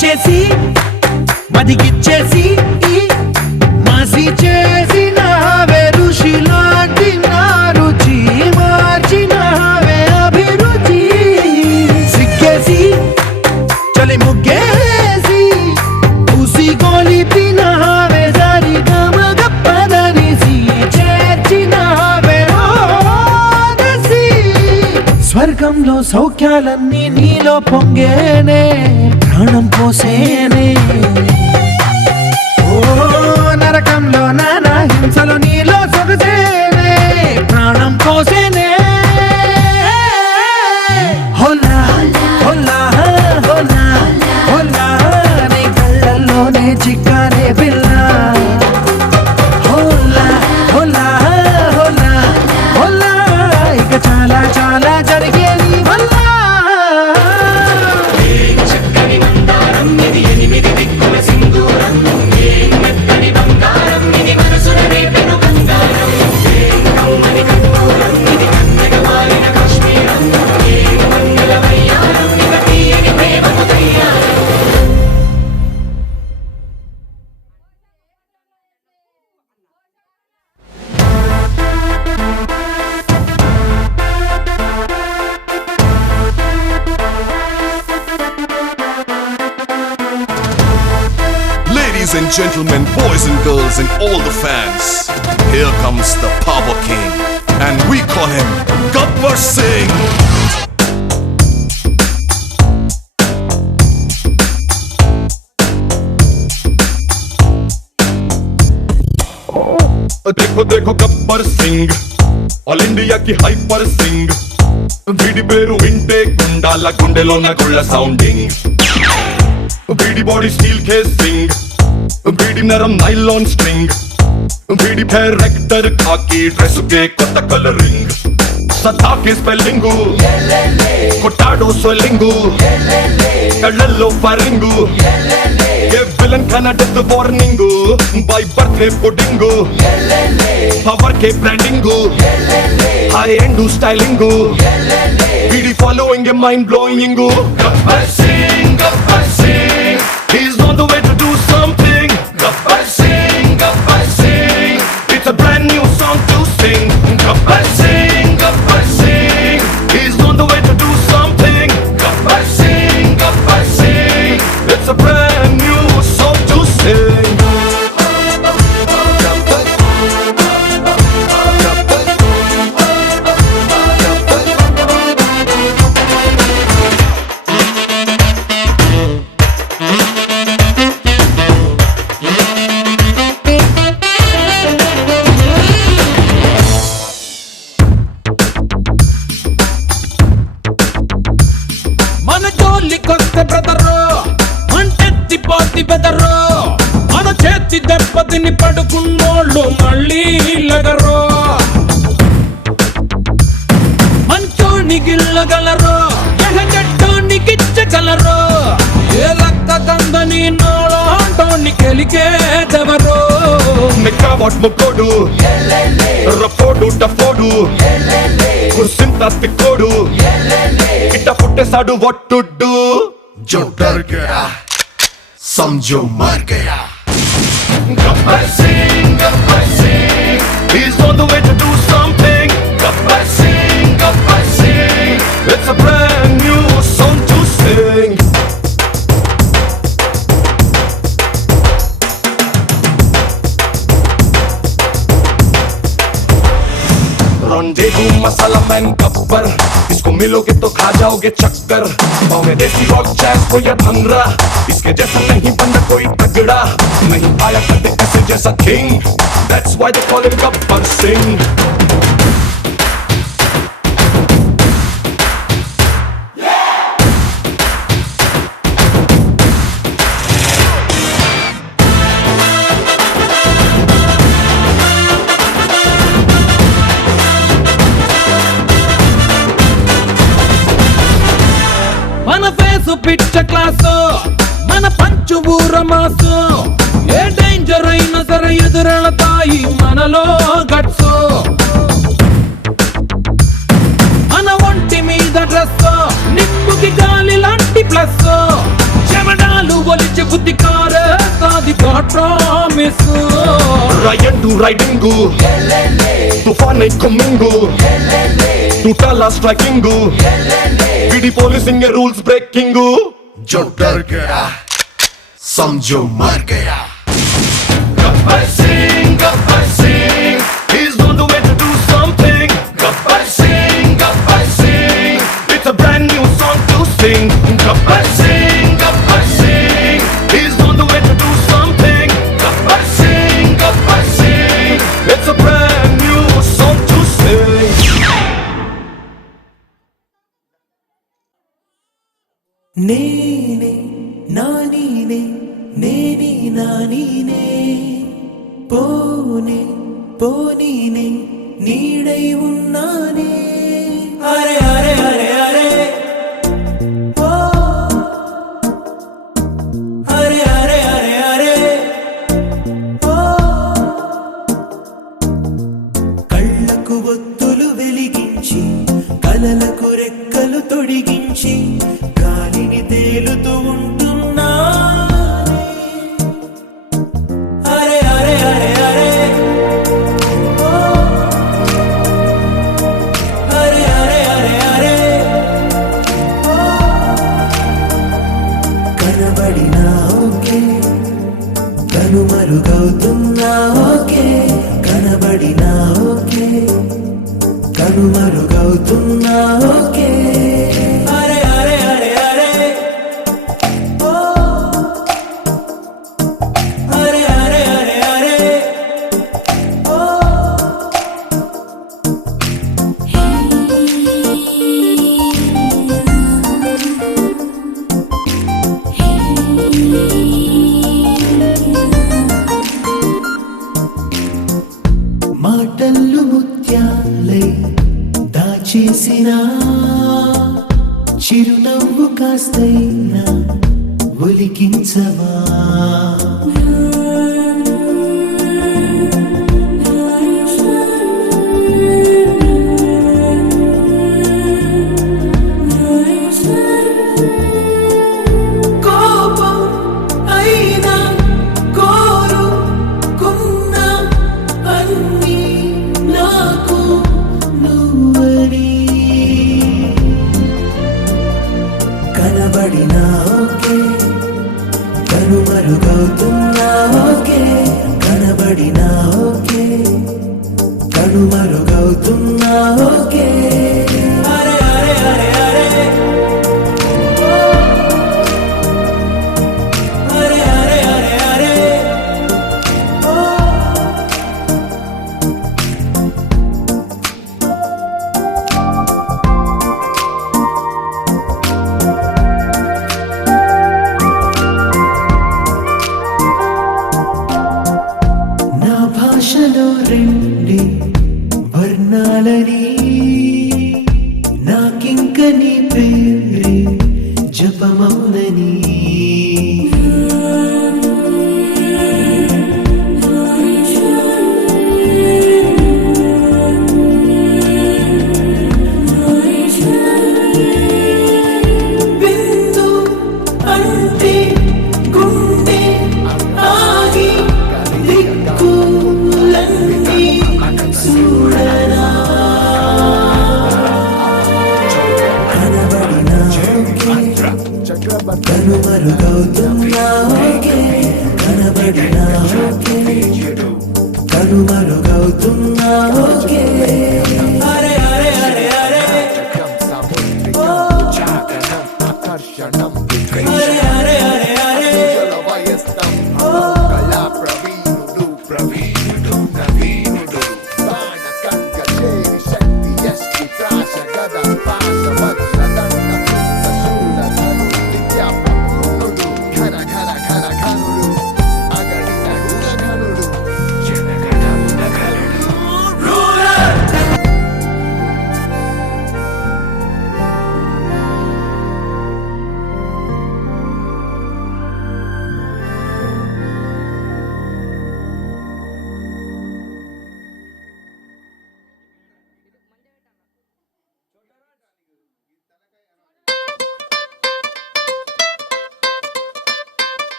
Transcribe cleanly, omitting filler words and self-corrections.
వచ్చేసి మదిగిచ్చేసి మాసి చేసినావే ఋషిలాంటి నా రుచి మార్చినావే అభిరుచి సిగ్గేసి చలి ముగ్గేసి ఉసి గోలిపినావే సరి గమగప్పదనిసి చేర్చినావే ఓదసి స్వర్గంలో సౌఖ్యాలన్నీ నీలో పొంగేనే ప్రాణం పోసేనే ఓ నరకంలో నానా హింసలు నీలో సొగసేనే ప్రాణం పోసేనే హోలా హోలా హోలా హోలా నీ కళ్ళల్లోనే చిక్కారే పిల్ల హోలా హోలా హోలా హోలా ఇక చాలా చాలా జరిగే నీ వల్ల Ladies and gentlemen, boys and girls and all the fans, here comes the Power King and we call him Gabbar Singh. देखो देखो गब्बर सिंह ऑल इंडिया की हाइपर सिंह వీడి పేరు వింటే గుండాల గుండెలోన గుళ్ళ సౌండింగ్ వీడి బాడీ స్టీల్ కేసింగ్ వీడి నరం నైలాన్ స్ట్రింగ్ వీడి క్యారెక్టర్ కాకి డ్రెస్ కే కొత్త కలరింగ్ సదా కే స్పెల్లింగ్ కొట్టాడో స్వెల్లింగ్ కళ్ళల్లో ఫరింగ్ ఏ విలన్ కన్నా death warning by birthday pudding power కే బ్రాండింగ్ హై ఎండ్ స్టైలింగ్ వీడి following a mind blowing Gabbar Singh he's on the way to do something Gabbar Singh it's a brand new song to sing Gabbar Singh he's on the way to do something Gabbar Singh it's a brand new song to sing మన జోలికొస్తే brother మంటెత్తి పోతి బెదరు మన చేతి దెబ్బతిని పడుకున్నోళ్ళు మళ్ళీ లగరు మంచోని గిల్లగలరు ఎహగట్టోని గిచ్చగలరు ఏ లక్క కందని నోళో Antony కెలికేదెవరు నెక్కావాట్ ముక్కోడు రఫోడు టఫోడు కుర్సింత తిక్కోడు ఇట్ట పుట్టేసాడు వట్టుడ్డు जो डर गया समझो मर गया Gabbar Singh he's on the way to do something Gabbar Singh it's a brand new song to sing Rendezvous masala man Gabbar इसको मिलोगे तो खा जाओगे चक्कर पाँव में देसी रॉक जैज को या भंगरा इसके जैसा नहीं बंदा कोई तगड़ा नहीं आया कभी ऐसे जैसा king That's why they call him Gabbar Singh మన ఫేసు పిచ్చ క్లాసు మన పంచు ఊర మాసు ఏ డేంజర్ అయినా సరే ఎదురెళతాయి మనలో గట్సు మన ఒంటి మీద డ్రెస్ నిప్పుకి గాలి లాంటి ప్లస్ చెమడాలు ప్రామిస్ Ryan రైడింగు తుఫాన్ కమ్మింగు టూటాలా స్ట్రైకింగు వీడి పోలీసింగ్ రూల్స్ బ్రేకింగు जो डर गया समझो मर गया Gabbar Singh, he's on the way to do something. Gabbar Singh, it's a brand new song to sing. Gabbar Singh, he's on the way to do something. Gabbar Singh, it's a brand new song to sing. నేనే నానీనే నేనే నానీనే పోనే పోనీనే నీడై ఉన్నానే అరే అరే అరే అరే ఓ అరే అరే అరే అరే ఓ కళ్ళకు ఒత్తులు వెలిగించి కలలకు రెక్కలు తొడిగించి గాలిని తేలుతూ ఉంటున్నానే అరే అరే అరే అరే ఓ అరే అరే అరే అరే ఓ కనబడినా ఓకే కనుమరుగవుతున్నా ఓకే కనబడినా ఓకే కనుమరుగవుతున్నా ఓకే అరే అరే అరే అరే ఓ అరే అరే అరే అరే ఓ మాటల్లు ముత్యాలై దాచేసిన చిరునవ్వు కాస్తైనా ఒలికించవా కోపం అయినా కోరుకున్నా అన్నీ నాకు నువ్వని కనబడినా ఓకే కనుమరుగవుతున్నా ఓకే కనబడినా ఓకే కనుమరుగవుతున్నా ఓకే అరే అరే అరే అరే ఓ అరే అరే అరే అరే ఓ నా భాషలో రెండే వర్ణాలని నాకింక నీ పేరే జపమౌనని బిందు అంటే గుండె ఆగి దిక్కులన్నీ చూడనా కనబడినా కనుమరుగవుతున్నా